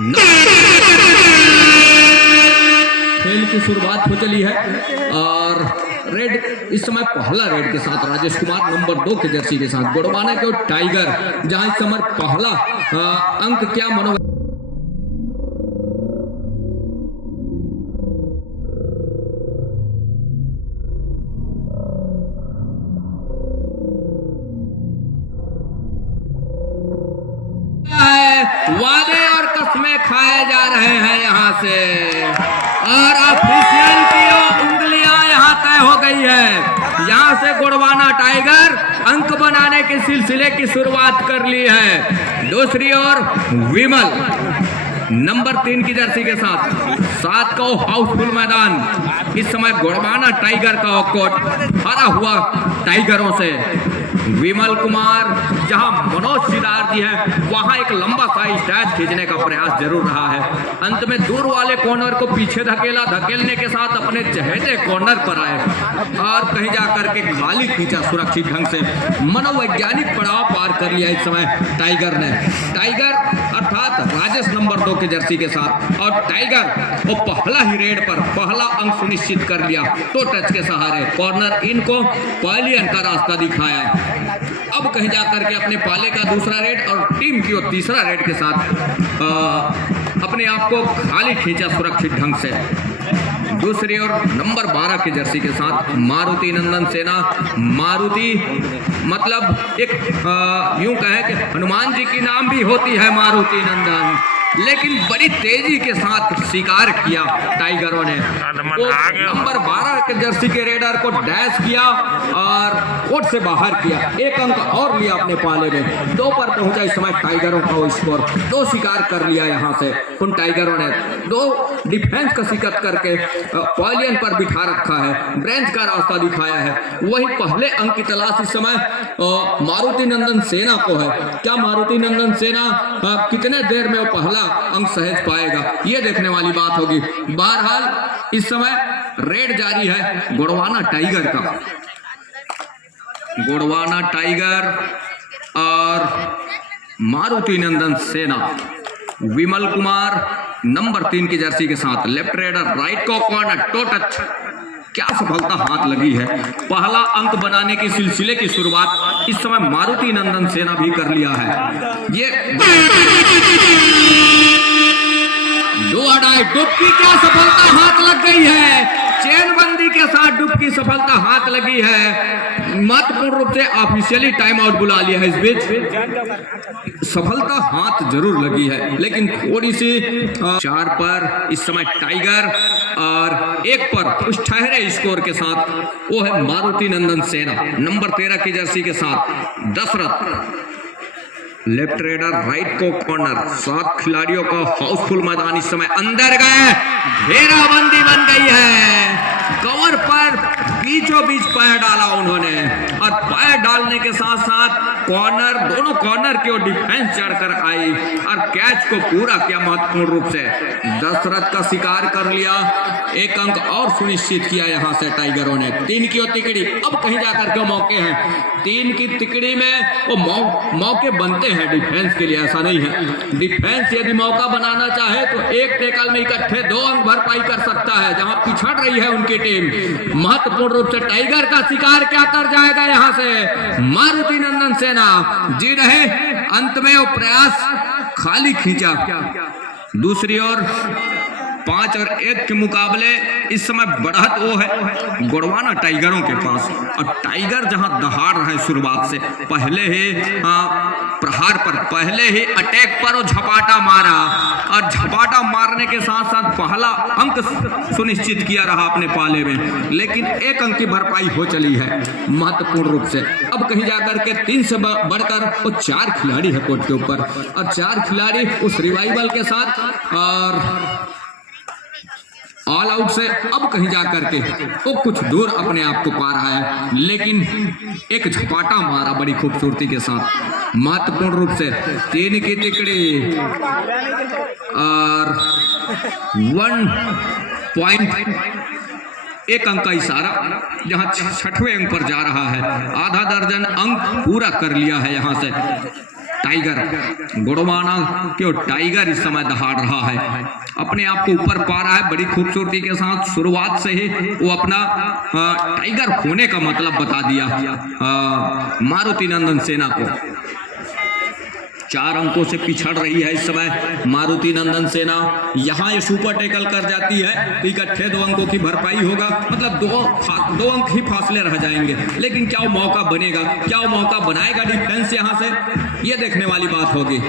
खेल की शुरुआत हो चली है और रेड इस समय पहला रेड के साथ राजेश कुमार नंबर 2 के जर्सी के साथ गोड़वाना के टाइगर, जहां इस समय पहला अंक क्या मनो वादे और कस्में खाए जा रहे हैं यहाँ से और ऑफिशियल की उंगलियां यहाँ तय हो गई है। यहाँ से गोड़वाना टाइगर अंक बनाने के सिलसिले की शुरुआत कर ली है। दूसरी ओर विमल नंबर 3 की जर्सी के साथ 7 का हाउसफुल मैदान इस समय गोड़वाना टाइगर का ऑकआउट भरा हुआ टाइगरों से। विमल कुमार जहां मनोज सिदार जी है वहां एक लंबा सा स्टैच खींचने का प्रयास जरूर रहा है। अंत में दूर वाले कॉर्नर को पीछे धकेलने के साथ अपने चहेते कॉर्नर पर आए और कहीं जाकर के खाली खींचा सुरक्षित ढंग से। मनोवैज्ञानिक पड़ाव पार कर लिया इस समय टाइगर ने। टाइगर अर्थात राजेश नंबर 2 के जर्सी के साथ और टाइगर वो पहला ही रेड पर पहला अंक सुनिश्चित कर लिया। तो टच के सहारे कॉर्नर इनको पॉलियन का रास्ता दिखाया। अब कहीं जाकर के अपने पाले का दूसरा रेड और टीम की वो तीसरा रेड के साथ अपने आप को खाली खींचा सुरक्षित ढंग से। दूसरी ओर नंबर 12 के जर्सी के साथ मारुति नंदन सेना। मारुति मतलब एक यूं कहें कि हनुमान जी की नाम भी होती है मारुति नंदन, लेकिन बड़ी तेजी के साथ शिकार किया टाइगरों ने। तो नंबर 12 के जर्सी के रेडर को डैश किया और कोर्ट से बाहर किया। एक अंक और लिया अपने पाले में। 2 पर पहुंचा इस समय टाइगरों का स्कोर। 2 शिकार कर लिया यहां से उन टाइगरों ने। 2 डिफेंस का शिकत करके पॉलियन पर बिठा रखा है, ब्रेंच का रास्ता दिखाया है। वही पहले अंक की तलाश इस समय मारुति नंदन सेना को है। क्या मारुति नंदन सेना कितने देर में वो पहला अंक सहज पाएगा, ये देखने वाली बात होगी। बहरहाल इस समय रेड जारी है गोड़वाना टाइगर का। गोड़वाना टाइगर और मारुति नंदन सेना। विमल कुमार नंबर 3 की जर्सी के साथ लेफ्ट रेडर राइट को कॉर्नर टो टच। क्या सफलता हाथ लगी है। पहला अंक बनाने के सिलसिले की शुरुआत इस समय मारुति नंदन सेना भी कर लिया है। ये दो अड़ाई डुबकी, क्या सफलता हाथ लग गई है। चेनबंदी के साथ डुबकी सफलता हाथ लगी है। महत्वपूर्ण रूप से ऑफिशियली टाइम आउट बुला लिया है। इस बीच सफलता हाथ जरूर लगी है, लेकिन थोड़ी सी 4 पर इस समय टाइगर और 1 पर उस ठहरे स्कोर के साथ वो है मारुति नंदन सेना नंबर 13 की जर्सी के साथ दशरथ। लेफ्ट रेडर राइट को कॉर्नर। 7 खिलाड़ियों का हाउसफुल मैदान इस समय अंदर गए। घेराबंदी बन गई है। कवर पर बीचों बीच पैर डाला उन्होंने और पैर डालने के साथ साथ कॉर्नर, दोनों कॉर्नर की ओर डिफेंस चढ़कर आई और कैच को पूरा किया महत्वपूर्ण रूप से। दशरथ का शिकार कर लिया। 1 अंक और सुनिश्चित किया यहां से टाइगरों ने। 3 की ओर तिकड़ी। अब कहीं जाकर के मौके हैं। 3 की तिकड़ी में वो मौके बनते हैं डिफेंस के लिए। ऐसा नहीं है, डिफेंस यदि मौका बनाना चाहे तो एक टेकल में इकट्ठे 2 अंक भरपाई कर सकता है। जहां पिछड़ रही है उनकी टीम, महत्वपूर्ण रूप से टाइगर का शिकार क्या कर जाएगा यहां से मारुति नंदन सेना। जी रहे, अंत में वो प्रयास खाली खींचा। दूसरी ओर 5 और 1 के मुकाबले इस समय बढ़त वो है गोड़वाना टाइगरों के पास। और टाइगर जहां दहाड़ रहा है शुरुआत से, पहले ही प्रहार पर, पहले ही अटैक पर वो झपाटा मारा और झपाटा मारने के साथ साथ पहला अंक सुनिश्चित किया रहा अपने पाले में। लेकिन 1 अंक की भरपाई हो चली है महत्वपूर्ण रूप से। अब कहीं जाकर के 3 से बढ़कर वो 4 खिलाड़ी है कोर्ट के ऊपर और 4 खिलाड़ी उस रिवाइवल के साथ और ऑल आउट से अब कहीं जाकर के वो कुछ दूर अपने आप को पा रहा है। लेकिन एक झपाटा मारा बड़ी खूबसूरती के साथ महत्वपूर्ण रूप से। 3 की तिकड़ी और 1 पॉइंट 1 अंक का इशारा, जहां 6वें अंक पर जा रहा है। आधा दर्जन अंक पूरा कर लिया है यहां से। टाइगर, गोंडवाना के टाइगर इस समय दहाड़ रहा है, अपने आप को ऊपर पा रहा है बड़ी खूबसूरती के साथ। शुरुआत से ही वो अपना टाइगर होने का मतलब बता दिया मारुति नंदन सेना को। 4 अंकों से पिछड़ रही है इस समय मारुति नंदन सेना। यहाँ ये सुपर टेकल कर जाती है तो इकट्ठे 2 अंकों की भरपाई होगा, मतलब 2 अंक ही फासले रह जाएंगे। लेकिन क्या वो मौका बनेगा, क्या वो मौका बनाएगा डिफेंस यहाँ से, ये देखने वाली बात होगी।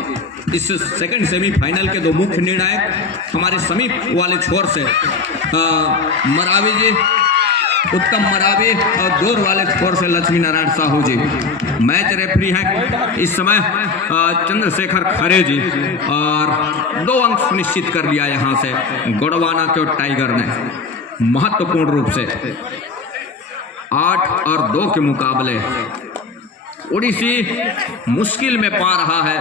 इस सेकंड सेमीफाइनल के 2 मुख्य निर्णायक हमारे समीप वाले छोर से मरावी जी, उत्तम मरावी, और दूर वाले छोर से लक्ष्मी नारायण साहू जी। मैच रेफरी हैं इस समय चंद्रशेखर खरे जी, और 2 अंक सुनिश्चित कर लिया यहाँ से गोंडवाना के टाइगर ने महत्वपूर्ण रूप से। 8 और 2 के मुकाबले ओडिसी मुश्किल में पा रहा है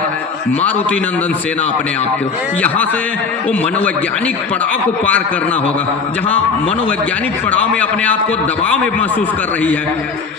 मारुति नंदन सेना अपने आप को। यहाँ से वो मनोवैज्ञानिक पड़ाव को पार करना होगा, जहाँ मनोवैज्ञानिक पड़ाव में अपने आप को दबाव में महसूस कर रही है,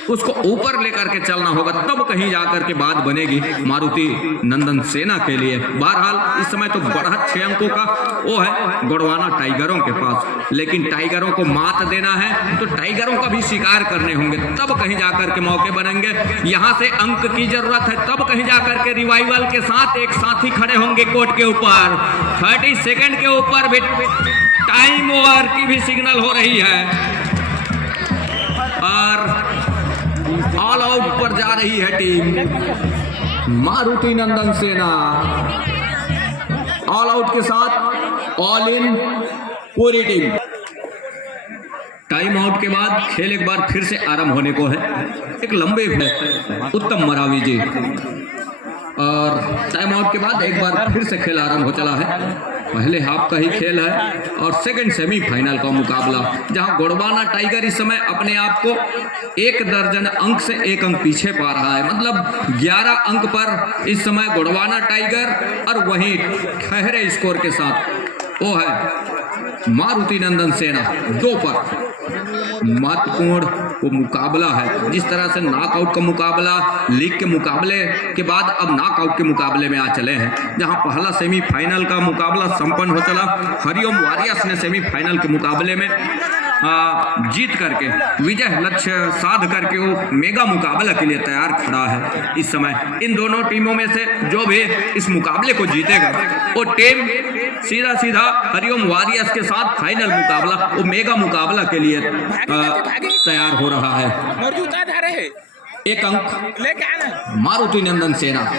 उसको ऊपर लेकर के चलना होगा, तब कहीं जाकर के बात बनेगी मारुति नंदन सेना के लिए। बहरहाल इस समय तो बढ़त 6 अंकों का वो है गोंडवाना टाइगरों के पास, लेकिन टाइगरों को मात देना है तो टाइगरों का भी शिकार करने होंगे, तब कहीं जाकर के मौके बनेंगे। यहाँ से अंक की जरूरत है, तब कहीं जाकर के रिवाइवल के साथ एक साथी खड़े होंगे कोर्ट के ऊपर। 30 सेकंड के ऊपर भी टाइम ओवर की भी सिग्नल हो रही है और ऑल आउट पर जा रही है टीम मारुति नंदन सेना। ऑल आउट के साथ ऑल इन पूरी टीम। टाइम आउट के बाद खेल एक बार फिर से आरंभ होने को है। एक लंबे उत्तम मरावी जी, और टाइम आउट के बाद एक बार फिर से खेल आरंभ हो चला है। पहले हाफ का ही खेल है और सेकंड सेमीफाइनल का मुकाबला, जहां गोंडवाना टाइगर इस समय अपने आप को 1 दर्जन अंक से 1 अंक पीछे पा रहा है, मतलब 11 अंक पर इस समय गोंडवाना टाइगर, और वहीं ठहरे स्कोर के साथ वो है मारुति नंदन सेना 2 पर। महत्वपूर्ण वो मुकाबला है, जिस तरह से नॉकआउट का मुकाबला लीग के मुकाबले के बाद अब नॉकआउट के मुकाबले में आ चले हैं, जहां पहला सेमीफाइनल का मुकाबला संपन्न हो चला। हरिओम वॉरियर्स ने सेमीफाइनल के मुकाबले में जीत करके विजय लक्ष्य साध करके वो मेगा मुकाबला के लिए तैयार खड़ा है इस समय। इन दोनों टीमों में से जो भी इस मुकाबले को जीतेगा वो टीम सीधा हरिओम वॉरियर्स के साथ फाइनल मुकाबला, वो मेगा मुकाबला के लिए तैयार हो रहा है। 1 अंक मारुति नंदन सेना।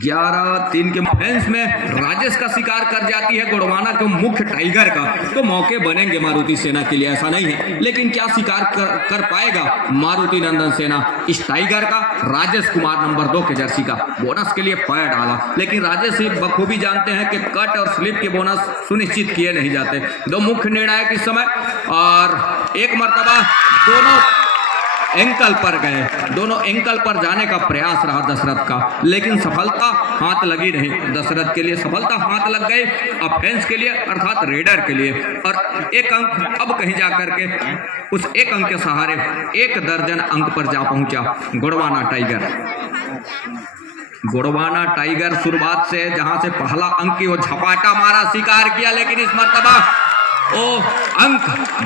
11-3 के फेंस में राजेश का शिकार कर जाती है गोंडवाना के मुख्य टाइगर का, तो मौके बनेंगे मारुति सेना के लिए, ऐसा नहीं है। लेकिन क्या शिकार कर पाएगा मारुति नंदन सेना इस टाइगर का? राजेश कुमार नंबर 2 के जर्सी का बोनस के लिए पैर डाला, लेकिन राजेश ही बखूबी जानते हैं कि कट और स्लिप के बोनस सुनिश्चित किए नहीं जाते। 2 मुख्य निर्णायक इस समय, और एक मर्तबा दोनों एंकल पर गए, दोनों एंकल पर जाने का प्रयास रहा दशरथ का, लेकिन सफलता हाथ लगी नहीं। दशरथ के लिए सफलता हाथ लग गई, ऑफेंस के लिए अर्थात रेडर के लिए, और 1 अंक अब कहीं जाकर के उस 1 अंक के सहारे 1 दर्जन अंक पर जा पहुंचा गोंडवाना टाइगर। गोंडवाना टाइगर शुरुआत से जहां से पहला अंक की वो झपाटा मारा, शिकार किया, लेकिन इस मर्तबा ओ अंक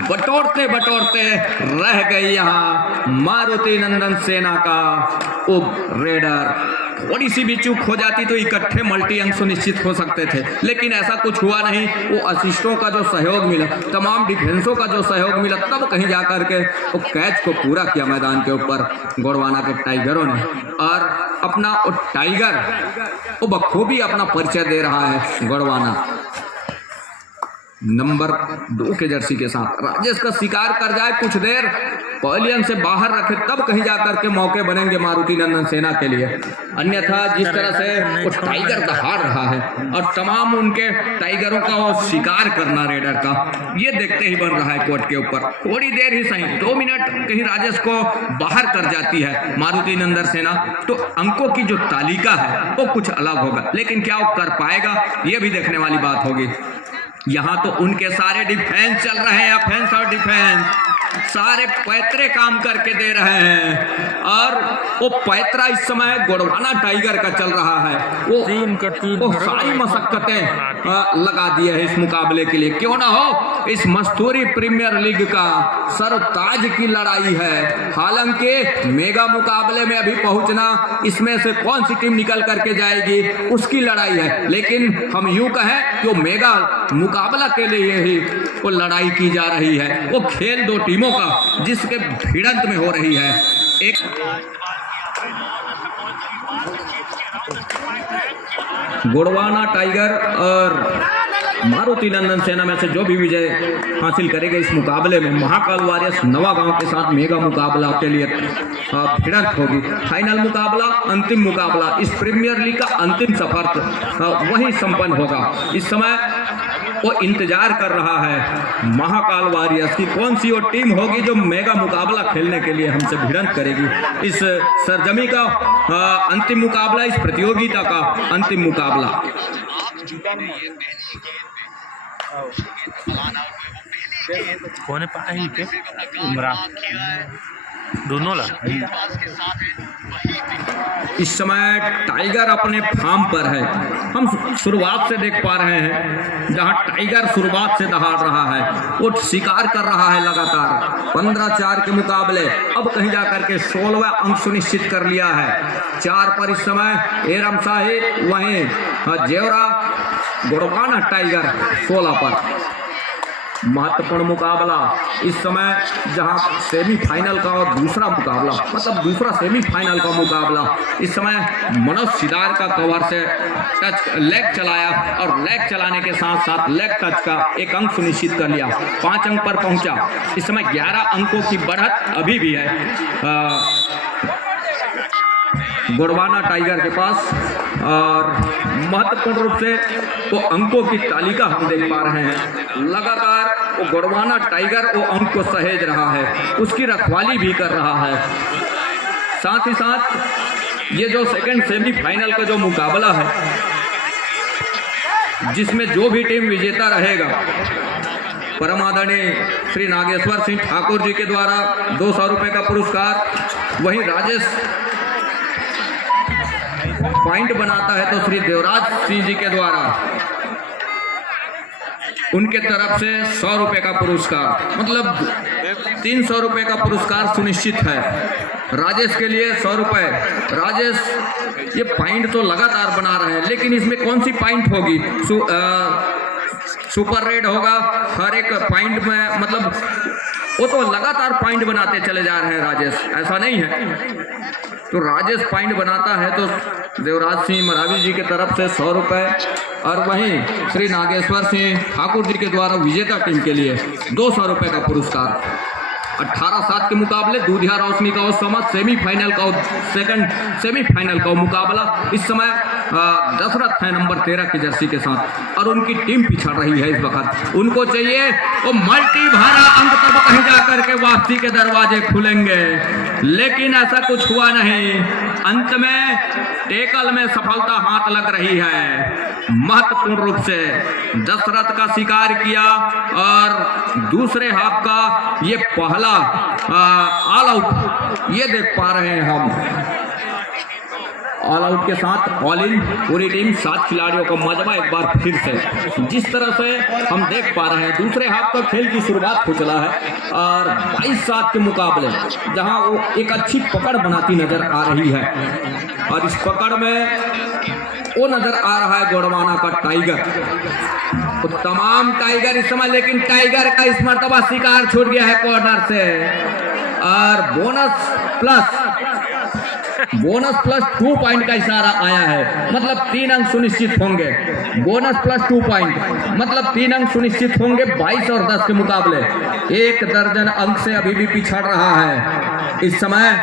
बटोरते रह गई यहाँ मारुति नंदन सेना का वो रेडर। थोड़ी सी भी चूक हो जाती तो इकट्ठे मल्टी अंक सुनिश्चित हो सकते थे, लेकिन ऐसा कुछ हुआ नहीं। वो असिस्टों का जो सहयोग मिला, तमाम डिफेंसों का जो सहयोग मिला, तब कहीं जाकर के वो कैच को पूरा किया मैदान के ऊपर गोंडवाना के टाइगरों ने, और अपना वो टाइगर वो बखूबी अपना परिचय दे रहा है गोंडवाना नंबर 2 के जर्सी के साथ। राजेश का शिकार कर जाए, कुछ देर पवेलियन से बाहर रखे, तब कहीं जाकर के मौके बनेंगे मारुति नंदन सेना के लिए। अन्यथा जिस तरह से वो टाइगर का हार रहा है और तमाम उनके टाइगरों का वो शिकार करना रेडर का, ये देखते ही बन रहा है कोर्ट के ऊपर। थोड़ी देर ही सही, 2 मिनट कहीं राजेश को बाहर कर जाती है मारुति नंदन सेना, तो अंकों की जो तालिका है वो कुछ अलग होगा, लेकिन क्या वो कर पाएगा, ये भी देखने वाली बात होगी। यहाँ तो उनके सारे डिफेंस चल रहे हैं, ऑफेंस और डिफेंस। सारे पैतरे काम करके दे रहे हैं और वो पैतरा इस समय गोंडवाना टाइगर का चल रहा है। वो सारी मशक्कतें लगा दिए है इस मुकाबले के लिए। क्यों ना हो, इस मस्तूरी प्रीमियर लीग का सरताज की लड़ाई है। हालांकि मेगा मुकाबले में अभी पहुंचना, इसमें से कौन सी टीम निकल करके जाएगी उसकी लड़ाई है, लेकिन हम यूं कहें कि वो मेगा मुकाबला के लिए ही वो लड़ाई की जा रही है। वो खेल दो टीमों का जिसके भिड़ंत में हो रही है। एक गोंडवाना टाइगर और मारुति नंदन सेना में से जो भी विजय हासिल करेगा इस मुकाबले में, महाकाल वॉरियर्स नवागांव के साथ मेगा मुकाबला के लिए भिड़ंत होगी। फाइनल मुकाबला, अंतिम मुकाबला, इस प्रीमियर लीग का अंतिम सफर वही संपन्न होगा। इस समय वो इंतजार कर रहा है महाकाल वॉरियर्स की कौन सी वो टीम होगी जो मेगा मुकाबला खेलने के लिए हमसे भिड़ंत करेगी। इस सरजमी का अंतिम मुकाबला, इस प्रतियोगिता का अंतिम मुकाबला। कौन पाही के दोनों ला इस समय टाइगर अपने फार्म पर है। हम शुरुआत से देख पा रहे हैं जहां टाइगर शुरुआत से दहाड़ रहा है, वो शिकार कर रहा है लगातार। 15-4 के मुकाबले अब कहीं जाकर के 16वां अंक सुनिश्चित कर लिया है। 4 पर इस समय एरम शाही, वहीं जेवरा गोंडवाना टाइगर 16 पर। महत्वपूर्ण मुकाबला इस समय जहां सेमीफाइनल का और दूसरा मुकाबला, मतलब दूसरा सेमीफाइनल का मुकाबला, इस समय मनोज सिदार का कवर से टच लेग चलाया और लेग चलाने के साथ साथ लेग टच का 1 अंक सुनिश्चित कर लिया। 5 अंक पर पहुंचा। इस समय 11 अंकों की बढ़त अभी भी है गोंडवाना टाइगर के पास। और महत्वपूर्ण रूप से वो अंकों की तालिका हम देख पा रहे हैं। लगातार वो गोंडवाना टाइगर वो अंक को सहेज रहा है, उसकी रखवाली भी कर रहा है। साथ ही साथ ये जो सेकंड सेमीफाइनल का जो मुकाबला है, जिसमें जो भी टीम विजेता रहेगा, परम आदरणीय श्री नागेश्वर सिंह ठाकुर जी के द्वारा 200 रुपये का पुरस्कार, वहीं राजेश पॉइंट बनाता है तो श्री देवराज सिंह जी के द्वारा उनके तरफ से 100 रुपये का पुरस्कार, मतलब 300 रुपये का पुरस्कार सुनिश्चित है। राजेश के लिए 100 रुपये। राजेश ये पॉइंट तो लगातार बना रहे हैं, लेकिन इसमें कौन सी पॉइंट होगी? सुपर रेड होगा हर एक पॉइंट में, मतलब वो तो लगातार पॉइंट बनाते चले जा रहे हैं राजेश, ऐसा नहीं है। तो राजेश पॉइंट बनाता है तो देवराज सिंह मरावी जी के तरफ से 100 रुपये, और वहीं श्री नागेश्वर सिंह ठाकुर जी के द्वारा विजेता टीम के लिए 200 रुपये का पुरस्कार। 18-7 के मुकाबले दूधिया रोशनी का उस समय सेमीफाइनल का सेकंड सेमीफाइनल का मुकाबला इस समय दशरथ है नंबर 13 की जर्सी के साथ, और उनकी टीम पिछड़ रही है इस वक्त। उनको चाहिए वो मल्टी भारा अंक, तब कहीं जाकर के वापसी के दरवाजे खुलेंगे, लेकिन ऐसा कुछ हुआ नहीं। अंत में टेकल में सफलता हाथ लग रही है। महत्वपूर्ण रूप से दशरथ का शिकार किया और दूसरे हाफ का ये पहला ऑल आउट ये देख पा रहे हैं हम। ऑल आउट के साथ ऑल इन पूरी टीम 7 खिलाड़ियों का मजबा एक बार फिर से जिस तरह से हम देख पा रहे हैं। दूसरे हाफ तक खेल की शुरुआत हो चला है और 22-7 के मुकाबले जहां वो एक अच्छी पकड़ बनाती नजर आ रही है, और इस पकड़ में वो नजर आ रहा है गोंडवाना का टाइगर। तो तमाम टाइगर इस समय, लेकिन टाइगर का इस मर्तबा शिकार छूट गया है कॉर्नर से, और बोनस प्लस 2 पॉइंट का इशारा आया है, मतलब 3 अंक सुनिश्चित होंगे। बोनस प्लस 2 पॉइंट मतलब 3 अंक सुनिश्चित होंगे 22 और 10 के मुकाबले। 1 दर्जन अंक से अभी भी पिछड़ रहा है इस समय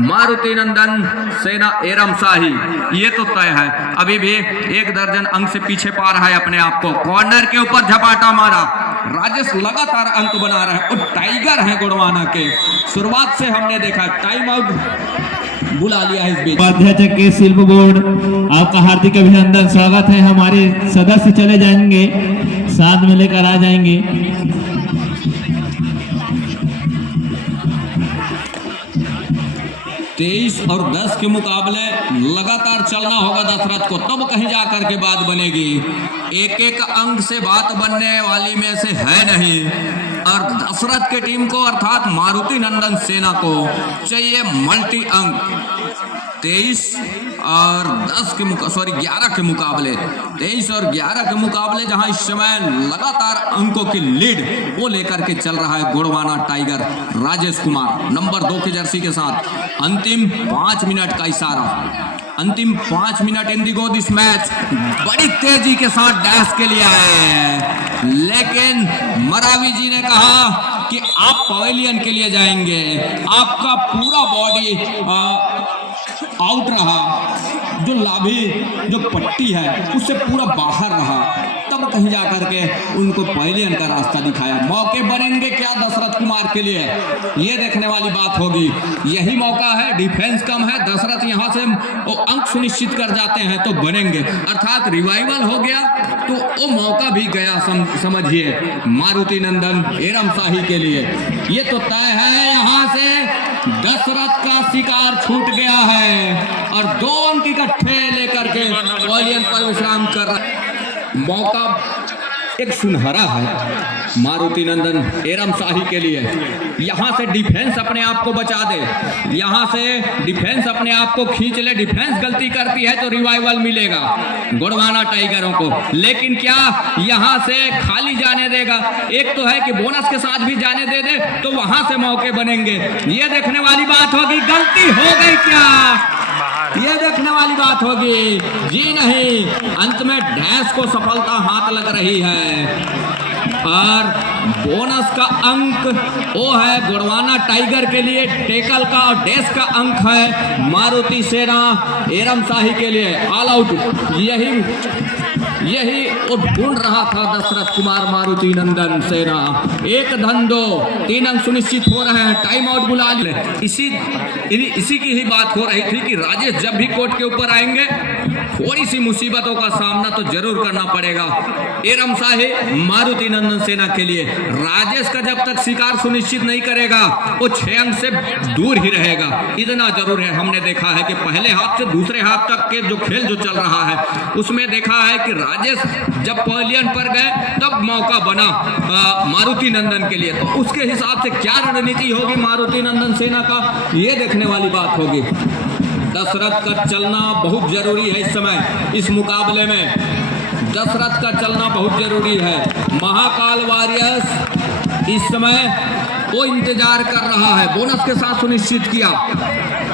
मारुति नंदन सेना एरम शाही, ये तो तय है। अभी भी 1 दर्जन अंक से पीछे पा रहा है अपने आप को। कॉर्नर के ऊपर झपाटा मारा, राजेश लगातार अंक बना रहे हैं, और टाइगर है गोंडवाना के। शुरुआत से हमने देखा टाइम आउट बुला लिया है इस बीच। उपाध्यक्ष के शिल्प बोर्ड आपका हार्दिक अभिनंदन, स्वागत है। हमारे सदस्य चले जाएंगे, साथ में लेकर आ जाएंगे। 23 और 10 के मुकाबले लगातार चलना होगा दशरथ को, तब कहीं जाकर के बात बनेगी। एक एक अंक से बात बनने वाली में से है नहीं। और दशरथ की टीम को अर्थात मारुति नंदन सेना को चाहिए मल्टी अंक। 23 और 10 के 11 के मुकाबले, 23 और 11 के मुकाबले जहां इस समय लगातार अंकों की लीड वो लेकर के चल रहा है गोड़वाना टाइगर राजेश कुमार नंबर 2 की जर्सी के साथ। अंतिम 5 मिनट का इशारा, अंतिम 5 minute in the go this match बड़ी तेजी के साथ डैश के लिए आए, लेकिन मरावी जी ने कहा कि आप पवेलियन के लिए जाएंगे। आपका पूरा बॉडी आउट रहा, जो लाभी जो पट्टी है उससे पूरा बाहर रहा, तब कहीं जाकर के उनको पवेलियन का रास्ता दिखाया। मौके बनेंगे क्या दशरथ कुमार के लिए, ये देखने वाली बात होगी। यही मौका है, डिफेंस कम है, दशरथ यहाँ से वो अंक सुनिश्चित कर जाते हैं तो बनेंगे, अर्थात रिवाइवल हो गया तो वो मौका भी गया समझिए मारुति नंदन एरम शाही के लिए। ये तो तय है, यहाँ से दशरथ का शिकार छूट गया है और 2 अंक इकट्ठे लेकर के पवेलियन पर विश्राम कर रहा। मौका एक सुनहरा है मारुति नंदन एरम शाही के लिए। यहाँ से डिफेंस अपने आप को बचा दे, यहाँ से डिफेंस अपने आप को खींच ले। डिफेंस गलती करती है तो रिवाइवल मिलेगा गोड़वाना टाइगरों को, लेकिन क्या यहाँ से खाली जाने देगा? एक तो है कि बोनस के साथ भी जाने दे दे तो वहां से मौके बनेंगे। ये देखने वाली बात होगी, गलती हो गई क्या, ये देखने वाली बात होगी। जी नहीं, अंत में डैश को सफलता हाथ लग रही है और बोनस का अंक वो है गोड़वाना टाइगर के लिए, टेकल का और डैश का अंक है मारुति सेना एरम शाही के लिए। ऑल आउट यही वो ढूंढ रहा था दशरथ कुमार मारुति नंदन सेना। 1 धन 2 3 अंक सुनिश्चित हो रहे हैं। टाइम आउट बुला ले। इसी की ही बात हो रही थी कि राजेश जब भी कोर्ट के ऊपर आएंगे थोड़ी सी मुसीबतों का सामना तो जरूर करना पड़ेगा एरम शाही मारुति नंदन सेना के लिए। राजेश का जब तक शिकार सुनिश्चित नहीं करेगा वो 6 अंक से दूर ही रहेगा, इतना जरूर है। हमने देखा है कि पहले हाफ से दूसरे हाफ तक के जो खेल जो चल रहा है उसमें देखा है कि राजेश जब पवेलियन पर गए तब मौका बना मारुति नंदन के लिए, तो उसके हिसाब से क्या रणनीति होगी मारुति नंदन सेना का, ये देखने वाली बात होगी। दशरथ का चलना बहुत जरूरी है इस समय, इस मुकाबले में दशरथ का चलना बहुत जरूरी है। महाकाल वॉरियर्स इस समय वो इंतजार कर रहा है, बोनस के साथ सुनिश्चित किया।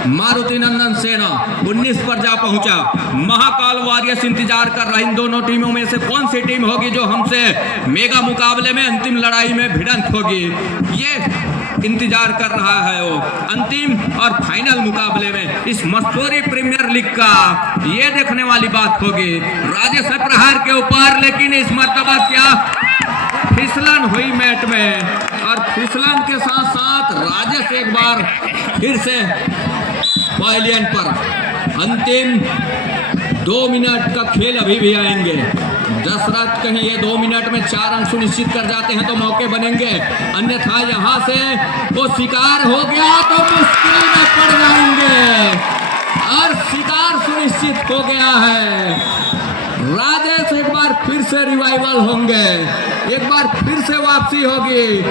मारुति नंदन सेना 19 पर जा पहुंचा। महाकाल वॉरियर्स इंतजार कर रहा है इन दोनों टीमों में से कौन सी टीम होगी जो हमसे मेगा मुकाबले में अंतिम लड़ाई में भिड़ंत होगी, ये इंतजार कर रहा है वो अंतिम और फाइनल मुकाबले में इस मस्तूरी प्रीमियर लीग का। ये देखने वाली बात होगी। राजेश है प्रहार के ऊपर, लेकिन इस मर्तबा क्या फिसलन हुई मैट में, और फिसलन के साथ साथ राजेश एक बार फिर से पवेलियन पर। अंतिम 2 मिनट का खेल अभी भी आएंगे। दशरथ कहीं ये 2 मिनट में 4 अंक सुनिश्चित कर जाते हैं तो मौके बनेंगे, अन्यथा यहाँ से वो शिकार हो गया तो मुश्किल में पड़ जाएंगे। और शिकार सुनिश्चित हो गया है। राजेश एक बार फिर से रिवाइवल होंगे, एक बार फिर से वापसी होगी।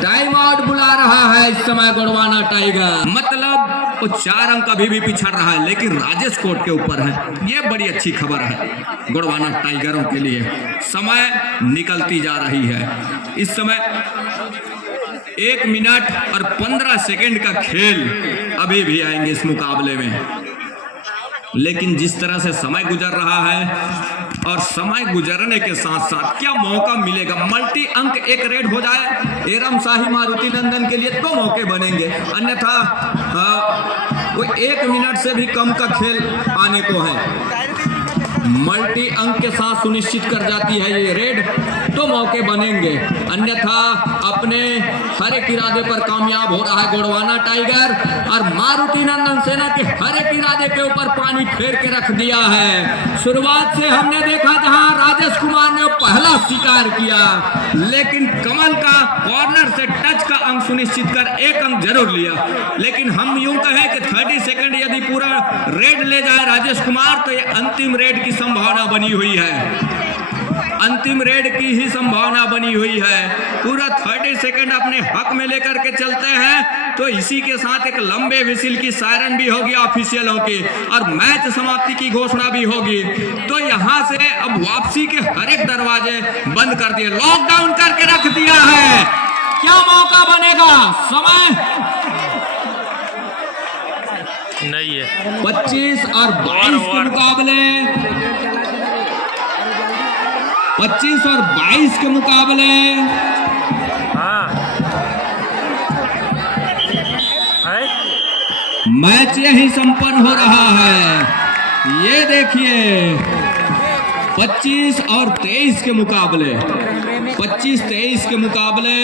टाइम आउट बुला रहा है इस समय गोड़वाना टाइगर, मतलब वो 4 अंक अभी भी पिछड़ रहा है, लेकिन राजेश कोर्ट के ऊपर है। ये बड़ी अच्छी खबर है गोड़वाना टाइगरों के लिए। समय निकलती जा रही है। इस समय 1 मिनट और 15 सेकेंड का खेल अभी भी आएंगे इस मुकाबले में, लेकिन जिस तरह से समय गुजर रहा है और समय गुजरने के साथ साथ क्या मौका मिलेगा, मल्टी अंक एक रेड हो जाए एरम शाही मारुति नंदन के लिए तो मौके बनेंगे, अन्यथा वो 1 मिनट से भी कम का खेल आने को है। मल्टी अंक के साथ सुनिश्चित कर जाती है ये रेड, तो मौके बनेंगे, अन्यथा अपने हर एक इरादे पर कामयाब हो रहा है गोंडवाना टाइगर। और मारुति नंदन सेना के हर एक इरादे के ऊपर पानी फेर के रख दिया है। शुरुआत से हमने देखा जहां राजेश कुमार ने पहला शिकार किया, लेकिन कमल का कॉर्नर से टच का अंक सुनिश्चित कर एक अंक जरूर लिया। लेकिन हम यूं कहें कि 30 सेकंड यदि पूरा रेड ले जाए राजेश कुमार तो ये अंतिम रेड की संभावना बनी हुई है, अंतिम रेड की ही संभावना बनी हुई है। पूरा 30 सेकंड अपने हक में लेकर के चलते हैं तो इसी के साथ एक लंबे विसिल की सायरन भी होगी ऑफिशियलों की और मैच समाप्ति की घोषणा भी होगी। तो यहां से अब वापसी के हर एक दरवाजे बंद कर दिए, लॉकडाउन करके रख दिया है। क्या मौका बनेगा? समय नहीं है। 25 और 22 के मुकाबले, 25 और 22 के मुकाबले हाँ है? मैच यही संपन्न हो रहा है। ये देखिए 25 और 23 के मुकाबले, 25-23 के मुकाबले